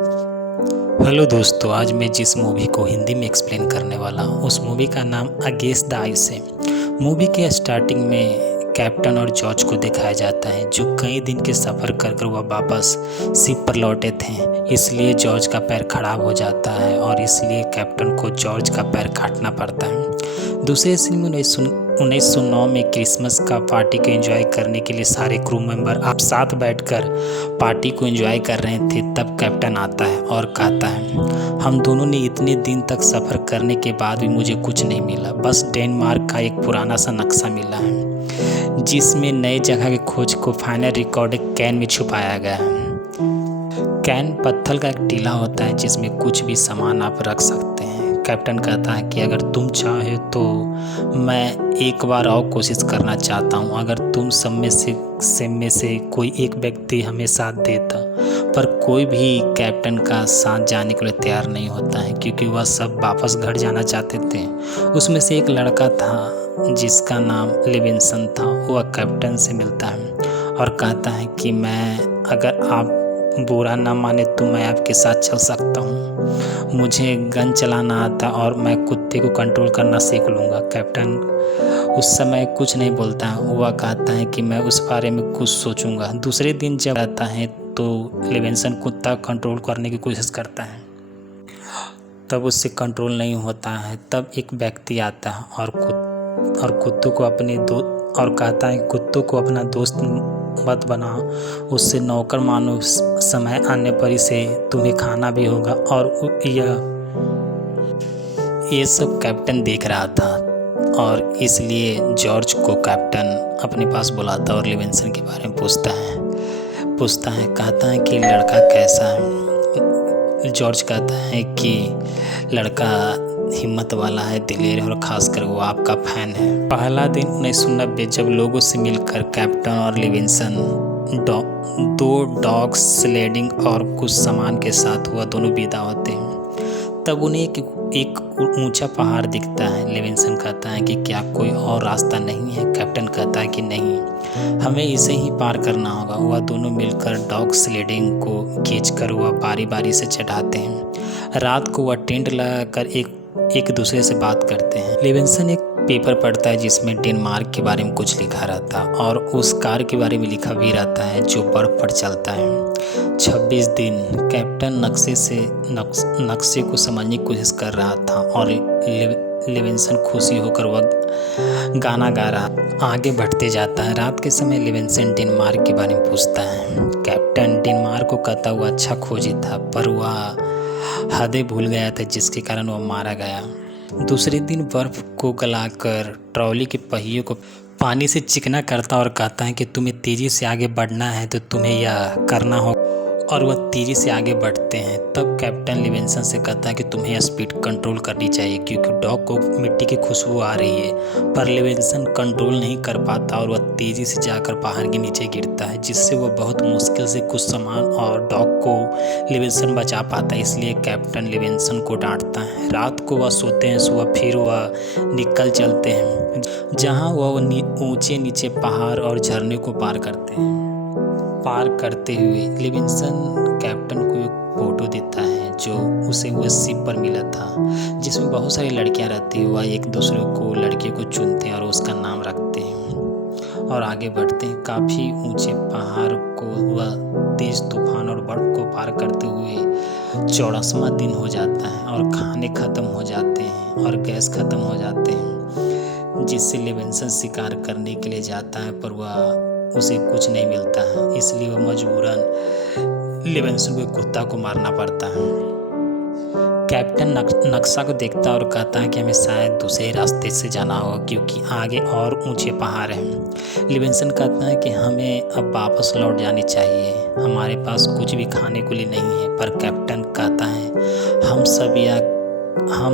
Hello दोस्तों, आज मैं जिस मूवी को हिंदी में एक्सप्लेन करने वाला हूँ उस मूवी का नाम अगेंस्ट द आइस है। मूवी के स्टार्टिंग में कैप्टन और जॉर्ज को दिखाया जाता है जो कई दिन के सफ़र कर कर वह वापस शिप पर लौटे थे। इसलिए जॉर्ज का पैर खराब हो जाता है और इसलिए कैप्टन को जॉर्ज का पैर काटना पड़ता है। दूसरे सीन में 1909 में क्रिसमस का पार्टी को एंजॉय करने के लिए सारे क्रू मेंबर आप साथ बैठकर पार्टी को एंजॉय कर रहे थे, तब कैप्टन आता है और कहता है, हम दोनों ने इतने दिन तक सफ़र करने के बाद भी मुझे कुछ नहीं मिला, बस डेनमार्क का एक पुराना सा नक्शा मिला है जिसमें नए जगह की खोज को फाइनल रिकॉर्ड कैन में छुपाया गया है। कैन पत्थर का एक टीला होता है जिसमें कुछ भी सामान आप रख सकते हैं। कैप्टन कहता है कि अगर तुम चाहे तो मैं एक बार और कोशिश करना चाहता हूँ, अगर तुम सब में से कोई एक व्यक्ति हमें साथ देता। पर कोई भी कैप्टन का साथ जाने के लिए तैयार नहीं होता है क्योंकि वह सब वापस घर जाना चाहते थे। उसमें से एक लड़का था जिसका नाम लिविंगस्टन था। वह कैप्टन से मिलता है और कहता है कि अगर आप बुरा ना माने तो मैं आपके साथ चल सकता हूँ। मुझे गन चलाना आता और मैं कुत्ते को कंट्रोल करना सीख लूँगा। कैप्टन उस समय कुछ नहीं बोलता है। वह कहता है कि मैं उस बारे में कुछ सोचूंगा। दूसरे दिन जब आता है तो लिविंगस्टन कुत्ता कंट्रोल करने की कोशिश करता है, तब उससे कंट्रोल नहीं होता है। तब एक व्यक्ति आता है और कुत्तों को और कहता है कुत्तों को अपना दोस्त मत बना, उससे नौकर मानो, समय आने पर इसे तुम्हें खाना भी होगा। और ये सब कैप्टन देख रहा था और इसलिए जॉर्ज को कैप्टन अपने पास बुलाता और लिविंगस्टन के बारे में पूछता है। कहता है कि लड़का कैसा है। जॉर्ज कहता है कि लड़का हिम्मत वाला है, दिलेर और खासकर वो आपका फैन है। पहला दिन 1990 जब लोगों से मिलकर कैप्टन और लिविंगस्टन दो डॉग स्लेडिंग और कुछ सामान के साथ वह दोनों विदा होते हैं, तब उन्हें एक ऊंचा पहाड़ दिखता है। लिविंगस्टन कहता है कि क्या कोई और रास्ता नहीं है। कैप्टन कहता है कि नहीं, हमें इसे ही पार करना होगा। वह दोनों मिलकर डॉग स्लेडिंग को खींचकर वह बारी बारी से चढ़ाते हैं। रात को वह टेंट लगाकर एक दूसरे से बात करते हैं। लिविंगस्टन एक पेपर पढ़ता है जिसमें डेनमार्क के बारे में कुछ लिखा रहता है और उस कार के बारे में लिखा भी रहता है जो बर्फ पर चलता है। 26 दिन कैप्टन नक्शे को समझने की कोशिश कर रहा था और लिविंगस्टन खुशी होकर वह गाना गा रहा आगे बढ़ते जाता है। रात के समय लिविंगस्टन डेनमार्क के बारे में पूछता है। कैप्टन डेनमार्क को कहता हुआ अच्छा खोजी था, पर वह हदें भूल गया था जिसके कारण वह मारा गया। दूसरे दिन बर्फ को गलाकर ट्रॉली के पहियों को पानी से चिकना करता और कहता है कि तुम्हें तेज़ी से आगे बढ़ना है तो तुम्हें यह करना होगा, और वह तेज़ी से आगे बढ़ते हैं। तब कैप्टन लिविंगस्टन से कहता है कि तुम्हें स्पीड कंट्रोल करनी चाहिए क्योंकि डॉग को मिट्टी की खुशबू आ रही है। पर लिविंगस्टन कंट्रोल नहीं कर पाता और वह तेज़ी से जाकर पहाड़ के नीचे गिरता है, जिससे वह बहुत मुश्किल से कुछ सामान और डॉग को लिविंगस्टन बचा पाता है। इसलिए कैप्टन लिविंगस्टन को डांटता है। रात को वह सोते हैं, सुबह फिर वह निकल चलते हैं जहाँ वह ऊंचे नीचे पहाड़ और झरने को पार करते हुए लिविंगस्टन कैप्टन को एक फोटो देता है जो उसे वो शिप पर मिला था जिसमें बहुत सारी लड़कियां रहती हैं। वह एक दूसरे को लड़कियों को चुनते हैं और उसका नाम रखते हैं और आगे बढ़ते हैं। काफ़ी ऊंचे पहाड़ को वह तेज़ तूफान और बर्फ को पार करते हुए 64वां दिन हो जाता है और खाने ख़त्म हो जाते हैं और गैस ख़त्म हो जाते हैं, जिससे लिविंगस्टन शिकार करने के लिए जाता है पर उसे कुछ नहीं मिलता है। इसलिए वह मजबूरन लिविंगस्टन को कुत्ता को मारना पड़ता है। कैप्टन नक्शा को देखता और कहता है कि हमें शायद दूसरे रास्ते से जाना होगा क्योंकि आगे और ऊंचे पहाड़ हैं। लिविंगस्टन कहता है कि हमें अब वापस लौट जानी चाहिए, हमारे पास कुछ भी खाने के लिए नहीं है। पर कैप्टन कहता है हम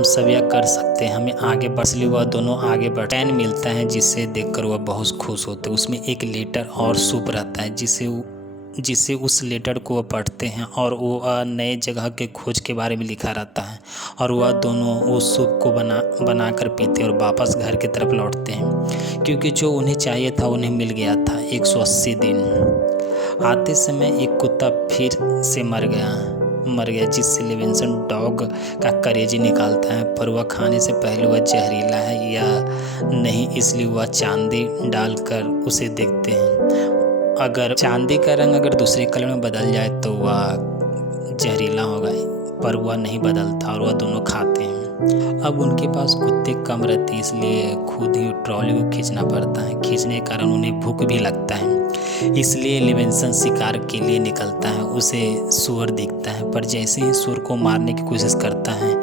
सब यह कर सकते हैं, हमें आगे बढ़। इसलिए वह दोनों आगे बढ़ पेन मिलता है जिसे देखकर वह बहुत खुश होते हैं। उसमें एक लेटर और सूप रहता है जिसे उस लेटर को वह पढ़ते हैं और वो नए जगह के खोज के बारे में लिखा रहता है और वह दोनों उस सूप को बनाकर पीते और वापस घर की तरफ लौटते हैं क्योंकि जो उन्हें चाहिए था उन्हें मिल गया था। 180 दिन आते समय एक कुत्ता फिर से मर गया। मर गया, जिससे लिविंगस्टन डॉग का कलेजी निकालता है, पर वह खाने से पहले वह जहरीला है या नहीं इसलिए वह चांदी डालकर उसे देखते हैं। अगर चांदी का रंग अगर दूसरे कलर में बदल जाए तो वह जहरीला होगा, पर वह नहीं बदलता और वह दोनों खाते हैं। अब उनके पास कुत्ते कम रहते हैं, इसलिए खुद ही ट्रॉली को खींचना पड़ता है। खींचने के कारण उन्हें भूख भी लगता है, इसलिए लिविंगस्टन शिकार के लिए निकलता है। उसे सूअर दिखता है, पर जैसे ही सूअर को मारने की कोशिश करता है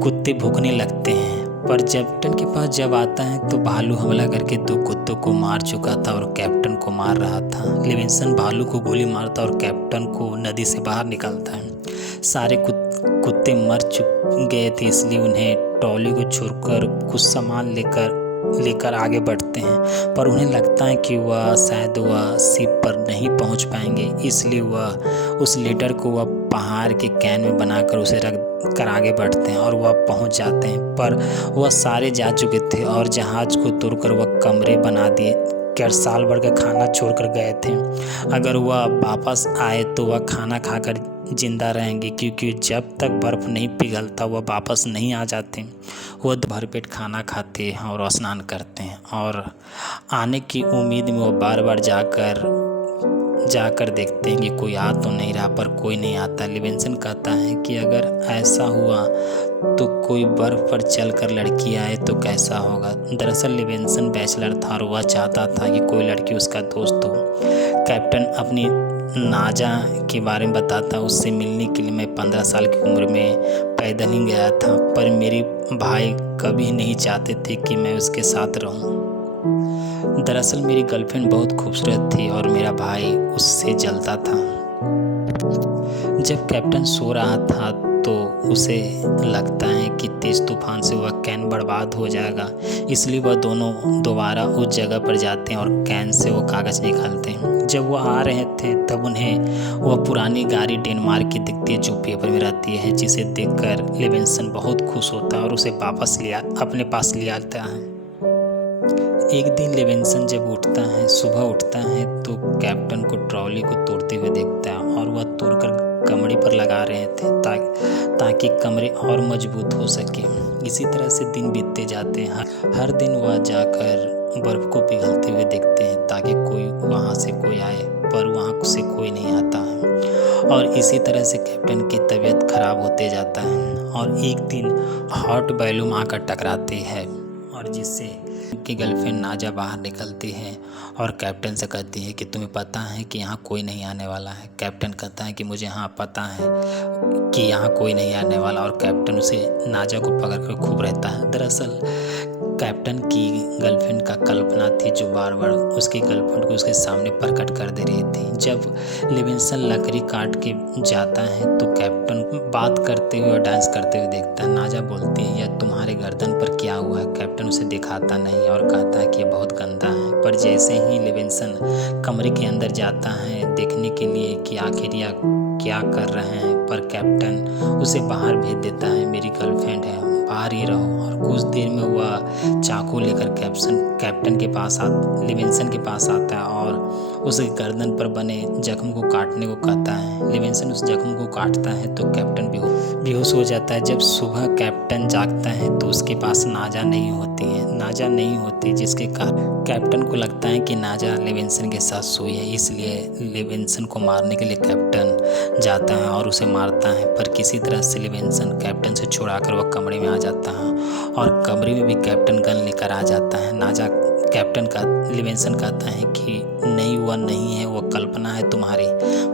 कुत्ते भौंकने लगते हैं। पर कैप्टन के पास जब आता है तो भालू हमला करके 2 कुत्तों को मार चुका था और कैप्टन को मार रहा था। लिविंगस्टन भालू को गोली मारता और कैप्टन को नदी से बाहर निकालता है। सारे कुत्ते मर गए थे, इसलिए उन्हें ट्रॉली को छोड़कर कुछ सामान लेकर आगे बढ़ते हैं, पर उन्हें लगता है कि वह शायद शिप पर नहीं पहुंच पाएंगे, इसलिए वह उस लेटर को वह पहाड़ के कैन में बनाकर उसे रख कर आगे बढ़ते हैं और वह पहुंच जाते हैं। पर वह सारे जा चुके थे और जहाज को तोड़कर वह कमरे बना दिए कर साल भर का खाना छोड़कर गए थे। अगर वह वापस आए तो वह खाना खाकर जिंदा रहेंगे, क्योंकि जब तक बर्फ़ नहीं पिघलता वह वापस नहीं आ जाते। वह भरपेट खाना खाते हैं और स्नान करते हैं और आने की उम्मीद में वह बार बार जाकर देखते हैं कि कोई आ तो नहीं रहा, पर कोई नहीं आता। लिविंगस्टन कहता है कि अगर ऐसा हुआ तो कोई बर्फ़ पर चलकर लड़की आए तो कैसा होगा। दरअसल लिविंगस्टन बैचलर था और वह चाहता था कि कोई लड़की उसका दोस्त हो। कैप्टन अपनी नाजा के बारे में बताता, उससे मिलने के लिए मैं 15 साल की उम्र में पैदल ही गया था, पर मेरे भाई कभी नहीं चाहते थे कि मैं उसके साथ रहूं। दरअसल मेरी गर्लफ्रेंड बहुत खूबसूरत थी और मेरा भाई उससे जलता था। जब कैप्टन सो रहा था तो उसे लगता है कि तेज़ तूफान से वह कैन बर्बाद हो जाएगा, इसलिए वह दोनों दोबारा उस जगह पर जाते हैं और कैन से वो कागज़ निकालते हैं। जब वो आ रहे थे तब उन्हें वह पुरानी गाड़ी डेनमार्क की दिखती है जो पेपर में रहती है, जिसे देखकर लिविंगस्टन बहुत खुश होता है और उसे वापस अपने पास ले आता है। एक दिन लिविंगस्टन जब सुबह उठता है तो कैप्टन को ट्रॉली को तोड़ते हुए देखता है और वह तोड़कर कमरे पर लगा रहे थे ताकि कमरे और मजबूत हो सके। इसी तरह से दिन बीतते जाते हैं। हर दिन वह जाकर बर्फ़ को पिघलते हुए देखते हैं ताकि वहाँ से कोई आए, पर वहाँ से कोई नहीं आता है और इसी तरह से कैप्टन की तबीयत खराब होते जाता है। और एक दिन हॉट बैलून आकर टकराते हैं और जिससे की गर्लफ्रेंड नाजा बाहर निकलती है और कैप्टन से कहती है कि तुम्हें पता है कि यहाँ कोई नहीं आने वाला है। कैप्टन कहता है कि मुझे हाँ पता है कि यहाँ कोई नहीं आने वाला, और कैप्टन उसे नाजा को पकड़कर खूब रहता है। दरअसल कैप्टन की गर्लफ्रेंड का कल्पना थी जो बार बार उसकी गर्लफ्रेंड को उसके सामने प्रकट कर दे रही थी। जब लिविंगस्टन लकड़ी काट के जाता है तो कैप्टन बात करते हुए और डांस करते हुए देखता है। नाजा बोलती है यह तुम्हारे गर्दन पर क्या हुआ है। कैप्टन उसे दिखाता नहीं और कहता है कि यह बहुत गंदा है, पर जैसे ही लिविंगस्टन कमरे के अंदर जाता है देखने के लिए कि आखिर यह क्या कर रहे हैं, पर कैप्टन उसे बाहर भेज देता है। मेरी गर्लफ्रेंड है, बाहर ही रहो। और कुछ देर में वह चाकू लेकर लिविंगस्टन के पास आता है और उसे गर्दन पर बने जख्म को काटने को कहता है। लिविंगस्टन उस जख्म को काटता है तो कैप्टन बेहोश हो जाता है। जब सुबह कैप्टन जागता है तो उसके पास नाजा नहीं होती, जिसके कारण कैप्टन को लगता है कि नाजा लिविंगस्टन के साथ सोई है, इसलिए लिविंगस्टन को मारने के लिए कैप्टन जाता है और उसे मारता है। पर किसी तरह से लिविंगस्टन कैप्टन से छुड़ाकर वह कमरे में आ जाता है और कमरे में भी कैप्टन गन लेकर आ जाता है। लिविंगस्टन कहता है कि नहीं वह नहीं है, वह कल्पना है तुम्हारी,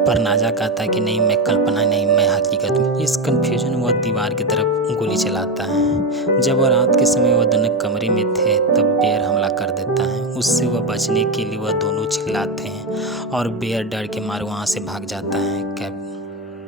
पर नाजा कहता है कि नहीं मैं कल्पना नहीं, मैं हकीकत में। इस कन्फ्यूजन में वह दीवार की तरफ गोली चलाता है। जब वह रात के समय वह दोनों कमरे में थे तब बेयर हमला कर देता है। उससे वह बचने के लिए वह दोनों चिल्लाते हैं और बेयर डर के मारे वहाँ से भाग जाता है।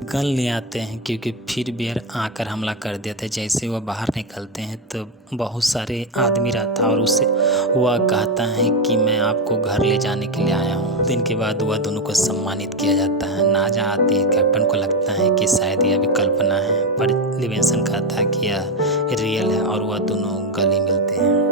गन ले आते हैं क्योंकि फिर बेयर आकर हमला कर देते हैं। जैसे वह बाहर निकलते हैं तो बहुत सारे आदमी रहता है और उससे वह कहता है कि मैं आपको घर ले जाने के लिए आया हूँ। दिन के बाद वह दोनों को सम्मानित किया जाता है। नाजा आती है, कैप्टन को लगता है कि शायद यह भी कल्पना है, पर लिविंगस्टन कहता है कि यह रियल है और वह दोनों गले मिलते हैं।